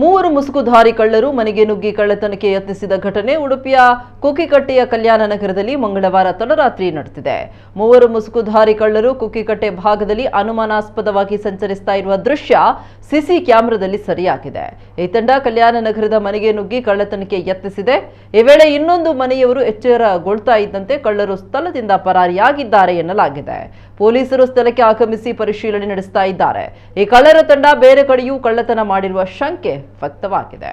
ಮೂವರು ಮುಸುಕುಧಾರಿ ಕಳ್ಳರು ಮನೆಗೆ ನುಗ್ಗಿ ಕಳ್ಳತನಕ್ಕೆ ಯತ್ನಿಸಿದ ಘಟನೆ ಉಡುಪಿಯ ಕುಕ್ಕಿಕಟ್ಟೆಯ ಕಲ್ಯಾಣ ನಗರದಲ್ಲಿ ಮಂಗಳವಾರ ತಡರಾತ್ರಿ ನಡೆದಿದೆ. ಮೂವರು ಮುಸುಕುಧಾರಿ ಕಳ್ಳರು ಕುಕ್ಕಿಕಟ್ಟೆ ಭಾಗದಲ್ಲಿ ಅನುಮಾನಾಸ್ಪದವಾಗಿ ಸಂಚರಿಸ್ತಾ ಇರುವ ದೃಶ್ಯ ಸಿಸಿ ಕ್ಯಾಮೆರಾದಲ್ಲಿ ಸೆರೆಯಾಗಿದೆ. ಈ ತಂಡ ಕಲ್ಯಾಣ ನಗರದ ಮನೆಗೆ ನುಗ್ಗಿ ಕಳ್ಳತನಕ್ಕೆ ಯತ್ನಿಸಿದೆ. ಈ ವೇಳೆ ಇನ್ನೊಂದು ಮನೆಯವರು ಎಚ್ಚರಗೊಳ್ತಾ ಇದ್ದಂತೆ ಕಳ್ಳರು ಸ್ಥಳದಿಂದ ಪರಾರಿಯಾಗಿದ್ದಾರೆ ಎನ್ನಲಾಗಿದೆ. ಪೊಲೀಸರು ಸ್ಥಳಕ್ಕೆ ಆಗಮಿಸಿ ಪರಿಶೀಲನೆ ನಡೆಸ್ತಾ ಇದ್ದಾರೆ. ಈ ಕಳ್ಳರ ತಂಡ ಬೇರೆ ಕಡೆಯೂ ಕಳ್ಳತನ ಮಾಡಿರುವ ಶಂಕೆ ವ್ಯಕ್ತವಾಗಿದೆ.